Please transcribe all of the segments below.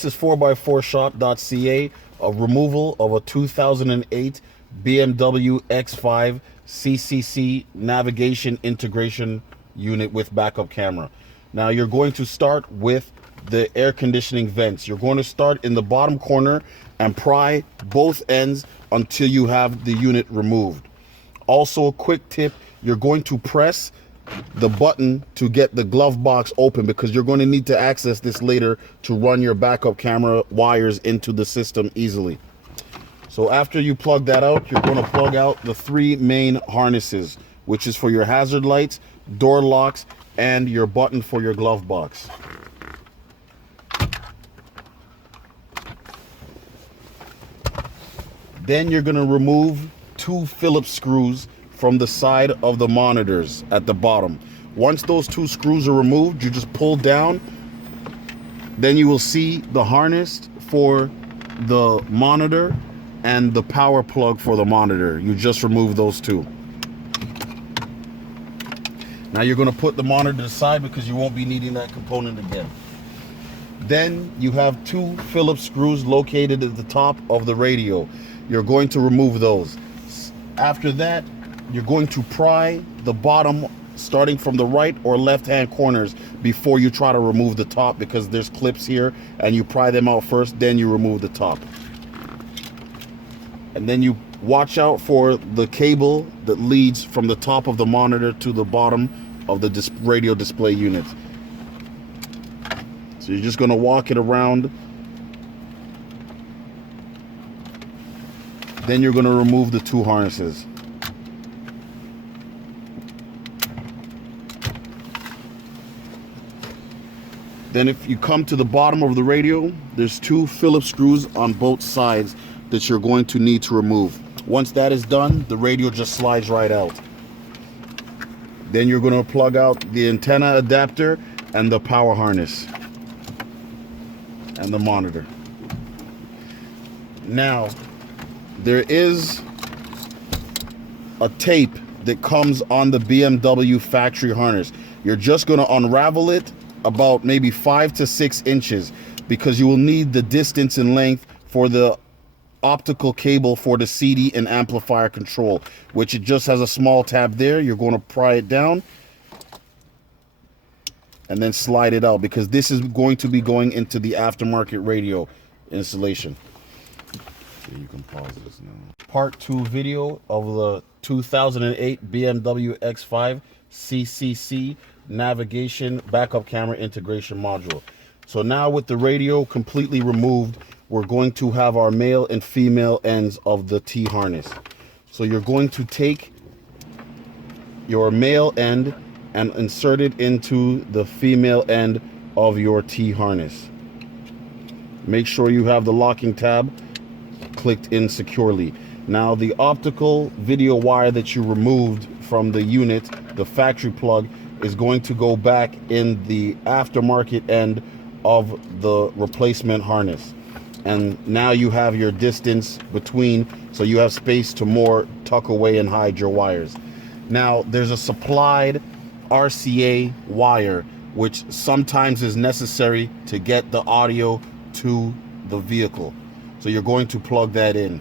This is 4x4shop.ca, a removal of a 2008 BMW X5 CCC navigation integration unit with backup camera. Now you're going to start with the air conditioning vents. You're going to start in the bottom corner and pry both ends until you have the unit removed. Also, a quick tip, you're going to press the button to get the glove box open because you're going to need to access this later to run your backup camera wires into the system easily. So after you plug that out, you're going to plug out the three main harnesses, which is for your hazard lights, door locks, and your button for your glove box. Then you're going to remove two Phillips screws from the side of the monitors at the bottom. Once those two screws are removed, you just pull down. Then you will see the harness for the monitor and the power plug for the monitor. You just remove those two. Now you're going to put the monitor aside because you won't be needing that component again. Then you have two Phillips screws located at the top of the radio. You're going to remove those. After that, you're going to pry the bottom starting from the right or left hand corners before you try to remove the top, because there's clips here and you pry them out first, then you remove the top. And then you watch out for the cable that leads from the top of the monitor to the bottom of the radio display unit. So you're just going to walk it around. Then you're going to remove the two harnesses. Then if you come to the bottom of the radio, there's two Phillips screws on both sides that you're going to need to remove. Once that is done, the radio just slides right out. Then you're going to plug out the antenna adapter and the power harness and the monitor. Now, there is a tape that comes on the BMW factory harness. You're just going to unravel it about maybe 5 to 6 inches because you will need the distance and length for the optical cable for the CD and amplifier control, which it just has a small tab there. You're going to pry it down and then slide it out because this is going to be going into the aftermarket radio installation. So you can pause this now. Part 2 video of the 2008 BMW X5 CCC navigation backup camera integration module. So now with the radio completely removed, we're going to have our male and female ends of the T harness. So you're going to take your male end and insert it into the female end of your T harness. Make sure you have the locking tab clicked in securely. Now the optical video wire that you removed from the unit, the factory plug, is going to go back in the aftermarket end of the replacement harness. And now you have your distance between, so you have space to more tuck away and hide your wires. Now there's a supplied RCA wire, which sometimes is necessary to get the audio to the vehicle. So you're going to plug that in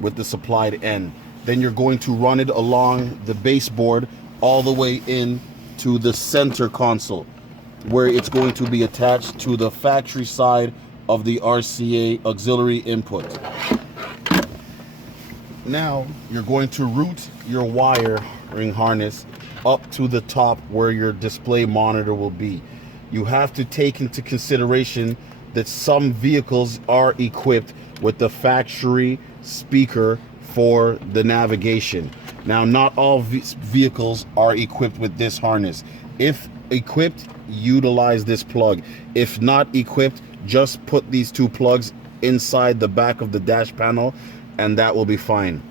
with the supplied end. Then you're going to run it along the baseboard all the way in to the center console, where it's going to be attached to the factory side of the RCA auxiliary input. Now you're going to route your wiring harness up to the top where your display monitor will be. You have to take into consideration that some vehicles are equipped with the factory speaker for the navigation. Now, not all vehicles are equipped with this harness. If equipped, utilize this plug. If not equipped, just put these two plugs inside the back of the dash panel and that will be fine.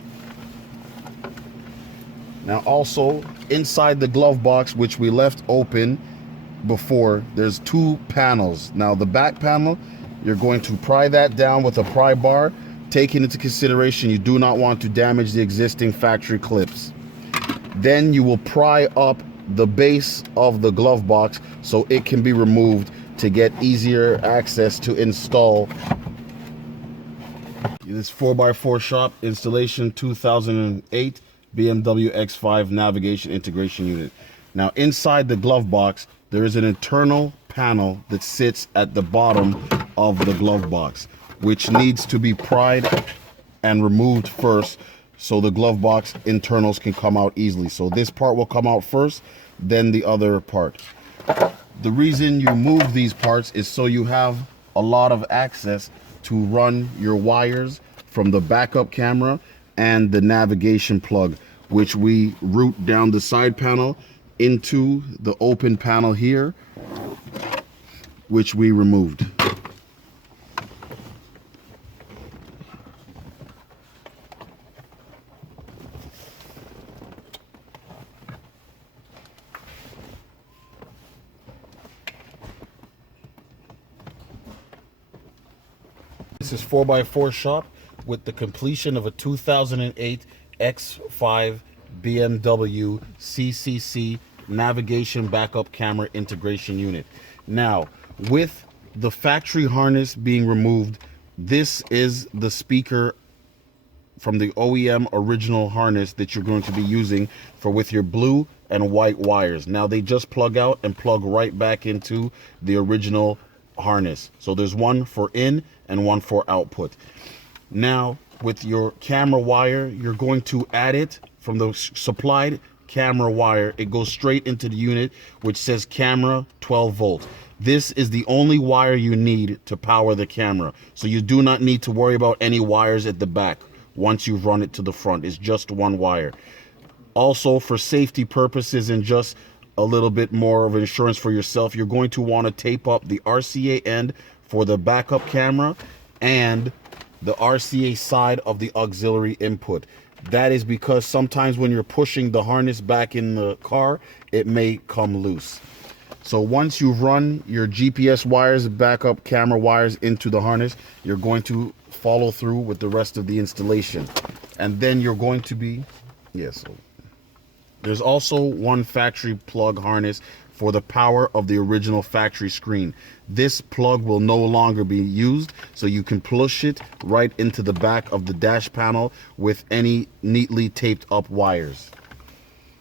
Now also, inside the glove box, which we left open before, there's two panels. Now the back panel, you're going to pry that down with a pry bar, taking into consideration you do not want to damage the existing factory clips. Then you will pry up the base of the glove box so it can be removed to get easier access to install this 4x4 shop installation 2008 BMW X5 navigation integration unit. Now inside the glove box, there is an internal panel that sits at the bottom of the glove box, which needs to be pried and removed first so the glove box internals can come out easily. So this part will come out first, then the other part. The reason you move these parts is so you have a lot of access to run your wires from the backup camera and the navigation plug, which we route down the side panel into the open panel here, which we removed. This is 4x4 shop with the completion of a 2008 X5 BMW CCC navigation backup camera integration unit. Now, with the factory harness being removed, this is the speaker from the OEM original harness that you're going to be using for with your blue and white wires. Now they just plug out and plug right back into the original harness. So there's one for in and one for output. Now with your camera wire, you're going to add it from the supplied camera wire. It goes straight into the unit, which says camera 12 volt. This is the only wire you need to power the camera. So you do not need to worry about any wires at the back once you've run it to the front. It's just one wire. Also, for safety purposes and just a little bit more of insurance for yourself, you're going to want to tape up the RCA end for the backup camera and the RCA side of the auxiliary input. That is because sometimes when you're pushing the harness back in the car, it may come loose. So once you've run your GPS wires, backup camera wires into the harness, you're going to follow through with the rest of the installation. And then you're going to be, there's also one factory plug harness for the power of the original factory screen. This plug will no longer be used, so you can push it right into the back of the dash panel with any neatly taped up wires.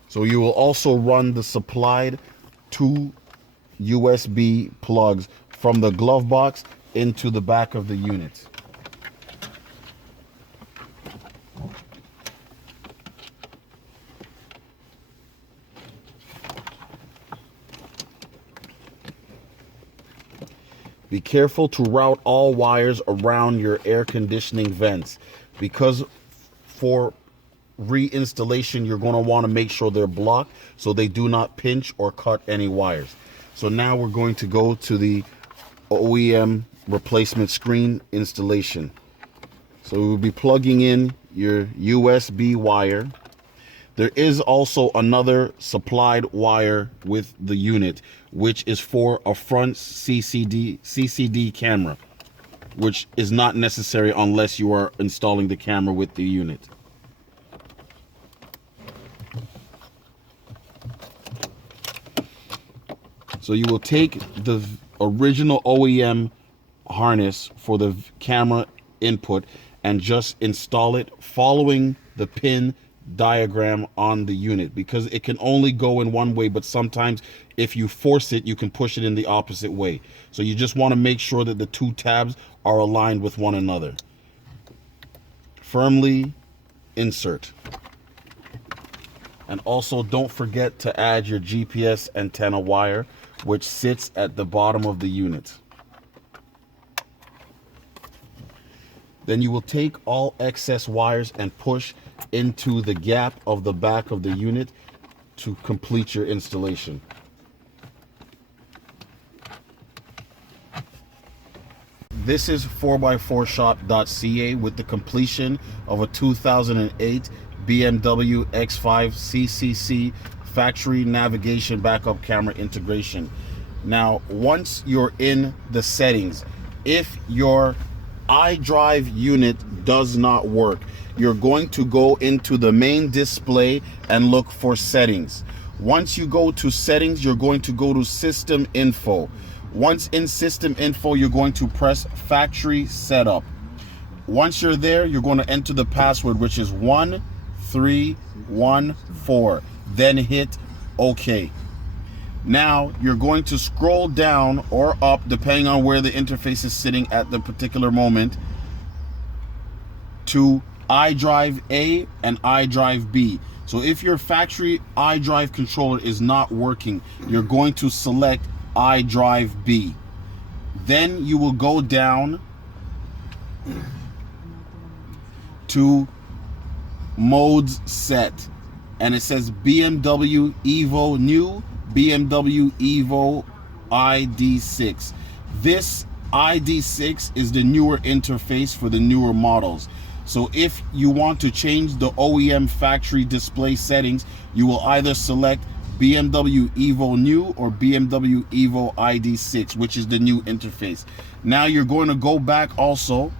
So you will also run the supplied 2 USB plugs from the glove box into the back of the unit. Be careful to route all wires around your air conditioning vents, because for reinstallation you're going to want to make sure they're blocked so they do not pinch or cut any wires. So now we're going to go to the OEM replacement screen installation. So we'll be plugging in your USB wire. There is also another supplied wire with the unit, which is for a front CCD camera, which is not necessary unless you are installing the camera with the unit. So you will take the original OEM harness for the camera input and just install it following the pin diagram on the unit, because it can only go in one way, but sometimes if you force it, you can push it in the opposite way. So you just want to make sure that the two tabs are aligned with one another. Firmly insert. And also don't forget to add your GPS antenna wire, which sits at the bottom of the unit. Then you will take all excess wires and push into the gap of the back of the unit to complete your installation. This is 4x4shop.ca with the completion of a 2008 BMW X5 CCC factory navigation backup camera integration. Now, once you're in the settings, if your iDrive unit does not work, you're going to go into the main display and look for settings. Once you go to settings, you're going to go to system info. Once in system info, you're going to press factory setup. Once you're there, you're going to enter the password, which is 1314. Then hit OK. Now you're going to scroll down or up, depending on where the interface is sitting at the particular moment, to iDrive A and iDrive B. So if your factory iDrive controller is not working, you're going to select iDrive B. Then you will go down to modes set, and it says BMW Evo New, BMW Evo ID6. This ID6 is the newer interface for the newer models. So if you want to change the OEM factory display settings, you will either select BMW Evo New or BMW Evo ID6, which is the new interface. Now you're going to go back also,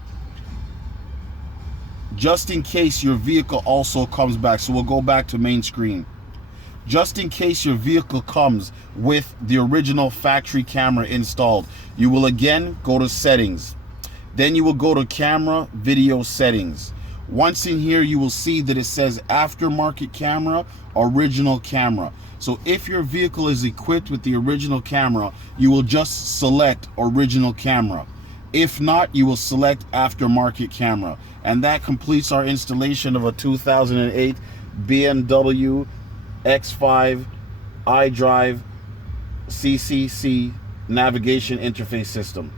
just in case your vehicle also comes back. So we'll go back to main screen. Just in case your vehicle comes with the original factory camera installed, you will again go to settings. Then you will go to camera video settings. Once in here, you will see that it says aftermarket camera, original camera. So if your vehicle is equipped with the original camera, you will just select original camera. If not, you will select aftermarket camera. And that completes our installation of a 2008 BMW X5 iDrive CCC navigation interface system.